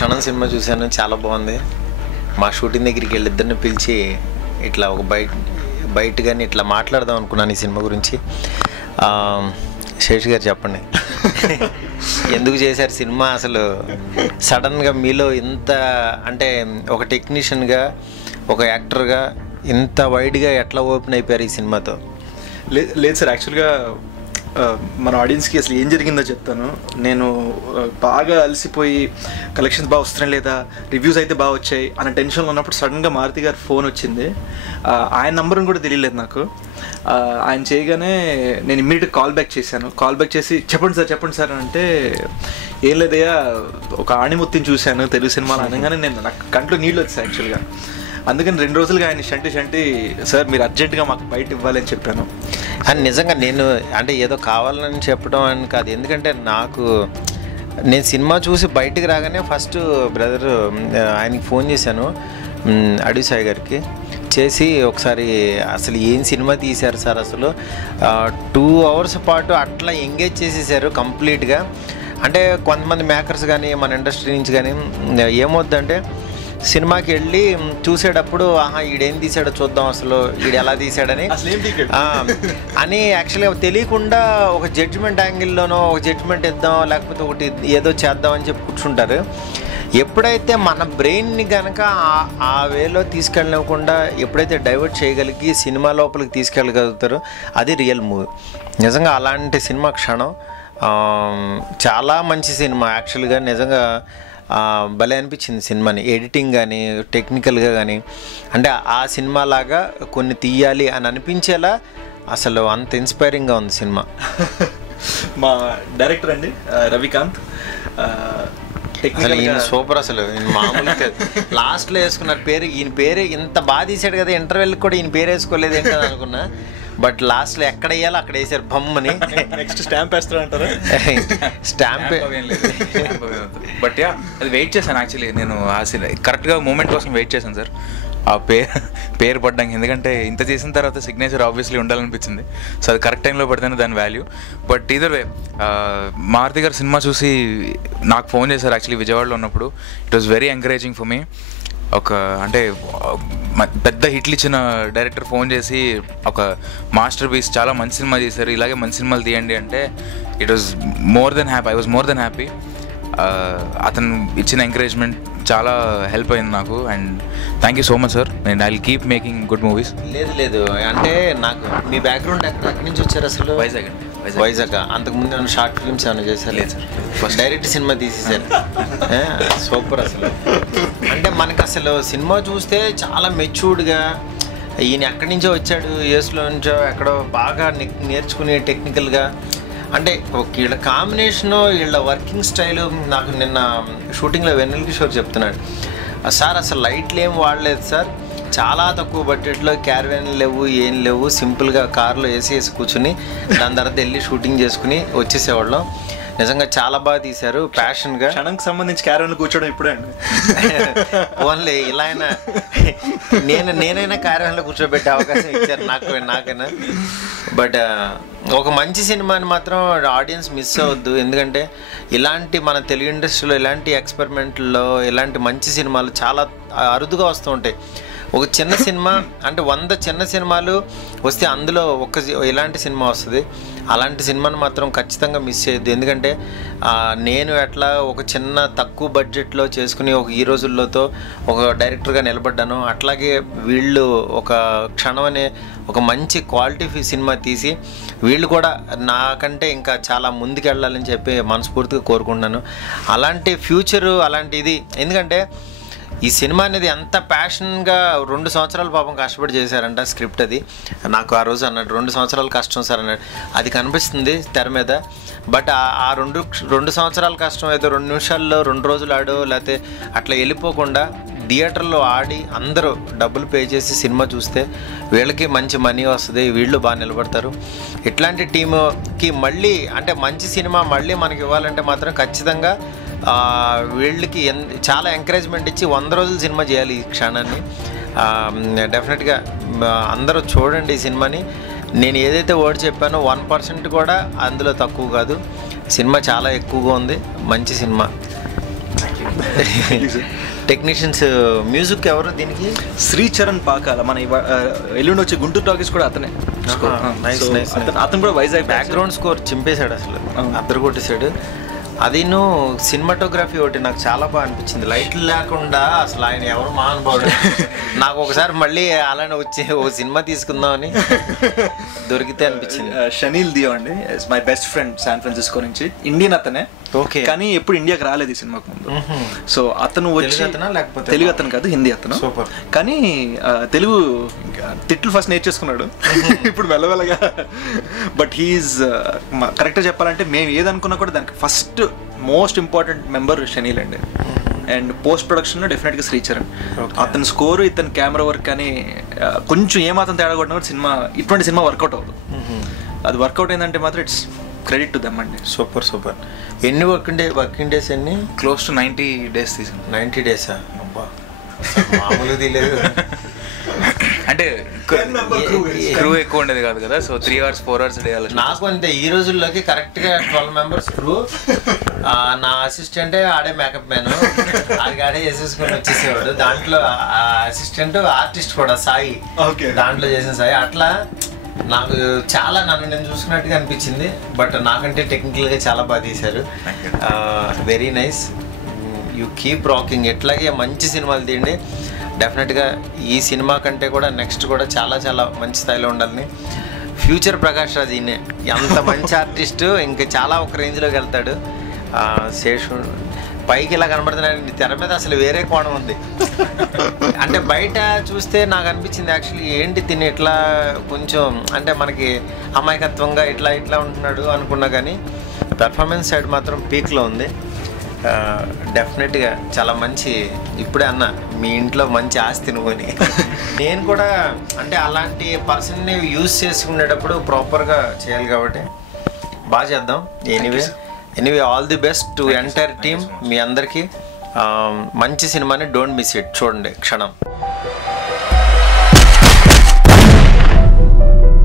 క్షణం సినిమా చూశాను, చాలా బాగుంది. మా షూటింగ్ దగ్గరికి వెళ్ళి ఇద్దరిని పిలిచి ఇట్లా ఒక బయట కానీ ఇట్లా మాట్లాడదాం అనుకున్నాను ఈ సినిమా గురించి. శేష్ గారు చెప్పండి, ఎందుకు చేశారు సినిమా? అసలు సడన్గా మీలో ఇంత అంటే ఒక టెక్నీషియన్గా, ఒక యాక్టర్గా ఇంత వైడ్గా ఎట్లా ఓపెన్ అయిపోయారు ఈ సినిమాతో? లేదు సార్, యాక్చువల్గా మన ఆడియన్స్కి అసలు ఏం జరిగిందో చెప్తాను. నేను బాగా అలసిపోయి కలెక్షన్స్ బాగా వస్తున్నాయి లేదా, రివ్యూస్ అయితే బాగా వచ్చాయి అన్న టెన్షన్లో ఉన్నప్పుడు సడన్గా మారుతి గారు ఫోన్ వచ్చింది. ఆయన నంబర్ని కూడా తెలియలేదు నాకు. ఆయన చేయగానే నేను ఇమ్మీడియట్గా కాల్ బ్యాక్ చేశాను. కాల్ బ్యాక్ చేసి చెప్పండి సార్ అని అంటే, ఏం లేదయ్యా ఒక ఆణిముత్తిని చూశాను తెలుగు సినిమాలో అనగానే నాకు కంట్లో నీళ్ళు వచ్చాయి యాక్చువల్గా. అందుకని 2 రోజులుగా ఆయన షంటి సార్ మీరు అర్జెంటుగా మాకు బయట ఇవ్వాలని చెప్పాను. అని నిజంగా నేను అంటే ఏదో కావాలని చెప్పడం అని కాదు, ఎందుకంటే నేను సినిమా చూసి బయటికి రాగానే ఫస్ట్ బ్రదర్ ఆయనకి ఫోన్ చేశాను, అడవి సాయి గారికి చేసి, ఒకసారి అసలు ఏం సినిమా తీశారు సార్, అసలు 2 hours పాటు అట్లా ఎంగేజ్ చేసేసారు కంప్లీట్గా. అంటే కొంతమంది మేకర్స్ కానీ మన ఇండస్ట్రీ నుంచి కానీ ఏమవుద్దంటే సినిమాకి వెళ్ళి చూసేటప్పుడు ఈడేం తీసాడో చూద్దాం, అసలు ఈడు ఎలా తీసాడని అని యాక్చువల్గా తెలియకుండా ఒక జడ్జిమెంట్ యాంగిల్లోనో ఒక జడ్జిమెంట్ ఇద్దాం లేకపోతే ఒకటి ఏదో చేద్దాం అని చెప్పి కూర్చుంటారు. ఎప్పుడైతే మన బ్రెయిన్ని కనుక ఆ వేలో తీసుకెళ్ళనివ్వకుండా ఎప్పుడైతే డైవర్ట్ చేయగలిగి సినిమా లోపలికి తీసుకెళ్ళగలుగుతారో అది రియల్ మూవీ. నిజంగా అలాంటి సినిమా క్షణం. చాలా మంచి సినిమా యాక్చువల్గా, నిజంగా భలే అనిపించింది సినిమాని. ఎడిటింగ్ కానీ టెక్నికల్గా కానీ అంటే ఆ సినిమా లాగా కొన్ని తీయాలి అని అనిపించేలా అసలు అంత ఇన్స్పైరింగ్గా ఉంది సినిమా. మా డైరెక్టర్ అండి రవికాంత్, అసలు ఈయన సూపర్. అసలు మామూలుగా లాస్ట్లో వేసుకున్నారు పేరు, ఈయన పేరు ఇంత బాగా తీసాడు కదా, ఇంటర్వెల్కి కూడా ఈయన పేరు వేసుకోలేదు ఏంటని అనుకున్నా, బట్ లాస్ట్లో ఎక్కడ వేయాలో అక్కడ వేసారు బొమ్మని. నెక్స్ట్ స్టాంప్ వేస్తారు అంటారా? స్టాంప్ బట్ యా అది వెయిట్ చేశాను యాక్చువల్లీ. నేను కరెక్ట్గా మూమెంట్ కోసం వెయిట్ చేశాను సార్, ఆ పేరు పడ్డానికి. ఎందుకంటే ఇంత చేసిన తర్వాత సిగ్నేచర్ ఆబ్వియస్లీ ఉండాలనిపించింది. సో అది కరెక్ట్ టైంలో పడితేనే దాని value. But either way Maruthi గారు సినిమా చూసి నాకు ఫోన్ చేశారు యాక్చువల్లీ విజయవాడలో ఉన్నప్పుడు. It was very encouraging for me. ఒక అంటే పెద్ద హిట్లు ఇచ్చిన డైరెక్టర్ ఫోన్ చేసి ఒక మాస్టర్ పీస్, చాలా మంచి సినిమా చేశారు, ఇలాగే మంచి సినిమాలు తీయండి అంటే it was more than happy. I was more than happy. అతను ఇచ్చిన ఎంకరేజ్మెంట్ చాలా హెల్ప్ అయింది నాకు. And thank you so much sir. And I will keep making good movies. లేదు అంటే నాకు మీ బ్యాక్గ్రౌండ్ ఎక్కడి నుంచి వచ్చారు అసలు? వైజాగ్ అండి. వైజాగ్. అంతకుముందు ఏమైనా షార్ట్ ఫిల్మ్స్ ఏమైనా చేశారు? లేదు సార్, ఫస్ట్ డైరెక్ట్ సినిమా తీసేశారు. సూపర్. అసలు అంటే మనకు అసలు సినిమా చూస్తే చాలా మెచ్యూర్డ్గా, ఈయన ఎక్కడి నుంచో వచ్చాడు, యూఎస్లో నుంచో ఎక్కడో బాగా నేర్చుకునే టెక్నికల్గా, అంటే వీళ్ళ కాంబినేషను వీళ్ళ వర్కింగ్ స్టైలు. నాకు నిన్న షూటింగ్లో వెన్నెల కిషోర్ చెప్తున్నాడు, సార్ అసలు లైట్లు ఏం వాడలేదు సార్, చాలా తక్కువ బడ్జెట్లో క్యారవాన్ లేవు, ఏం లేవు, సింపుల్గా కార్లో వేసి కూర్చుని దాని తర్వాత వెళ్ళి షూటింగ్ చేసుకుని వచ్చేసేవాళ్ళం. నిజంగా చాలా బాగా తీశారు, ప్యాషన్గా. క్షణంకి సంబంధించి క్యారవాన్లో కూర్చోవడం ఇప్పుడే అండి. ఓన్లీ ఇలా అయినా నేనైనా క్యారవాన్లో కూర్చోబెట్టే అవకాశం ఇచ్చారు నాకైనా. బట్ ఒక మంచి సినిమాని మాత్రం ఆడియన్స్ మిస్ అవ్వద్దు, ఎందుకంటే ఇలాంటి మన తెలుగు ఇండస్ట్రీలో ఇలాంటి ఎక్స్పెరిమెంట్లో ఇలాంటి మంచి సినిమాలు చాలా అరుదుగా వస్తూ ఉంటాయి. ఒక చిన్న సినిమా అంటే 100 చిన్న సినిమాలు వస్తే అందులో ఇలాంటి సినిమా వస్తుంది. అలాంటి సినిమాను మాత్రం ఖచ్చితంగా మిస్ చేయొద్దు, ఎందుకంటే నేను ఎట్లా ఒక చిన్న తక్కువ బడ్జెట్లో చేసుకుని ఈ రోజుల్లోతో ఒక డైరెక్టర్గా నిలబడ్డాను, అట్లాగే వీళ్ళు ఒక క్షణం అనే ఒక మంచి క్వాలిటీ సినిమా తీసి వీళ్ళు కూడా నాకంటే ఇంకా చాలా ముందుకు వెళ్ళాలని చెప్పి మనస్ఫూర్తిగా కోరుకుంటున్నాను. అలాంటి ఫ్యూచరు అలాంటిది, ఎందుకంటే ఈ సినిమా అనేది ఎంత ప్యాషన్గా 2 సంవత్సరాలు పాపం కష్టపడి చేశారంట స్క్రిప్ట్. అది నాకు ఆ రోజు అన్నాడు 2 సంవత్సరాలు కష్టం సార్ అన్నాడు. అది కనిపిస్తుంది తెర మీద, బట్ ఆ 2 సంవత్సరాల కష్టం ఏదో 2 నిమిషాల్లో 2 రోజులు ఆడో లేకపోతే అట్లా వెళ్ళిపోకుండా థియేటర్లో ఆడి అందరూ డబ్బులు పే చేసి సినిమా చూస్తే వీళ్ళకి మంచి మనీ వస్తుంది, వీళ్ళు బాగా నిలబడతారు. ఇట్లాంటి టీముకి మళ్ళీ అంటే మంచి సినిమా మళ్ళీ మనకి ఇవ్వాలంటే మాత్రం ఖచ్చితంగా వీళ్ళకి చాలా ఎంకరేజ్మెంట్ ఇచ్చి 100 రోజులు సినిమా చేయాలి ఈ క్షణాన్ని. డెఫినెట్గా అందరూ చూడండి ఈ సినిమాని. నేను ఏదైతే వర్డ్ చెప్పానో 1% కూడా అందులో తక్కువ కాదు. సినిమా చాలా ఎక్కువగా ఉంది, మంచి సినిమా. టెక్నీషియన్స్ మ్యూజిక్ ఎవరు దీనికి? శ్రీచరణ్ పాకాల. మన ఎల్లుండి వచ్చే గుంటూరు టాకీస్ కూడా అతనే. అతను కూడా వైజాగ్ బ్యాక్గ్రౌండ్ స్కోర్ చింపేశాడు అసలు, అద్దరు కొట్టేశాడు. అది సినిమాటోగ్రఫీ ఒకటి నాకు చాలా బాగా అనిపించింది. లైట్లు లేకుండా అసలు ఆయన ఎవరు మహానుభావుడు. నాకు ఒకసారి మళ్ళీ అలానే వచ్చి ఓ సినిమా తీసుకుందామని దొరికితే అనిపించింది. షనీల్ దియో అండి, my best friend San Francisco నుంచి. ఇండియన్ అతనే, ఓకే, కానీ ఎప్పుడు ఇండియాకి రాలేదు ఈ సినిమాకు ముందు. సో అతను వచ్చి తెలుగు అతను కాదు, హిందీ అతను. కానీ తెలుగు తిట్లు ఫస్ట్ నేర్చేసుకున్నాడు, ఇప్పుడు మెల్లమెల్లగా. బట్ హీఈస్ కరెక్ట్గా చెప్పాలంటే మేము ఏదనుకున్నా కూడా దానికి first most important member chenille అండి. అండ్ పోస్ట్ ప్రొడక్షన్లో డెఫినెట్గా శ్రీచరణ్. అతని స్కోరు, ఇతని కెమెరా వర్క్ కానీ కొంచెం ఏమాత్రం తేడా కొట్టినా కూడా సినిమా, ఇటువంటి సినిమా వర్కౌట్ అవ్వదు. అది వర్కౌట్ అయిందంటే మాత్రం ఇట్స్ క్రెడిట్ టు దెమ్ అండి. Super super. ఎన్ని వర్కింగ్ డేస్ ఎన్ని? క్లోజ్ టు 90 days తీసాను. 90 days? అబ్బా, మామూలు తీయలేదు. అంటే క్రూ ఎక్కువ ఉండేది కాదు కదా, సో 3 hours 4 hours డే. నాకు అంతే. ఈ రోజుల్లోకి కరెక్ట్గా 12 members క్రూ. నా అసిస్టెంటే ఆడే మేకప్ మ్యాన్, ఆడే చేసేసుకొని వచ్చేసేవాడు. దాంట్లో అసిస్టెంట్ ఆర్టిస్ట్ కూడా సాయి, దాంట్లో చేసిన సాయి. అట్లా నాకు చాలా నన్ను నేను చూసుకున్నట్టుగా అనిపించింది. బట్ నాకంటే టెక్నికల్గా చాలా బాగా తీశారు. Very nice. You keep rocking. ఎట్లాగే మంచి సినిమాలు తీయండి. డెఫినెట్గా ఈ సినిమా కంటే కూడా నెక్స్ట్ కూడా చాలా చాలా మంచి స్థాయిలో ఉండాలని. ఫ్యూచర్ ప్రకాష్ రాజ్ ఈయనే, ఎంత మంచి ఆర్టిస్టు, ఇంకా చాలా ఒక రేంజ్లోకి వెళ్తాడు. శేషు పైకి ఇలా కనబడుతున్నాడు, తెర మీద అసలు వేరే కోణం ఉంది. అంటే బయట చూస్తే నాకు అనిపించింది యాక్చువల్లీ ఏంటి తిని ఇట్లా కొంచెం అంటే మనకి అమాయకత్వంగా ఇట్లా ఇట్లా ఉంటున్నాడు అనుకున్నా, కానీ పెర్ఫార్మెన్స్ సైడ్ మాత్రం పీక్లో ఉంది. డెఫినెట్గా చాలా మంచి. ఇప్పుడే అన్న మీ ఇంట్లో మంచి ఆస్తి నువ్వుని. నేను కూడా అంటే అలాంటి పర్సన్ని యూజ్ చేసుకునేటప్పుడు ప్రాపర్గా చేయాలి కాబట్టి బాగా చేద్దాం. Anyway all the best to entire team. మీ అందరికీ మంచి సినిమాని డోంట్ మిస్ ఇట్. చూడండి క్షణం.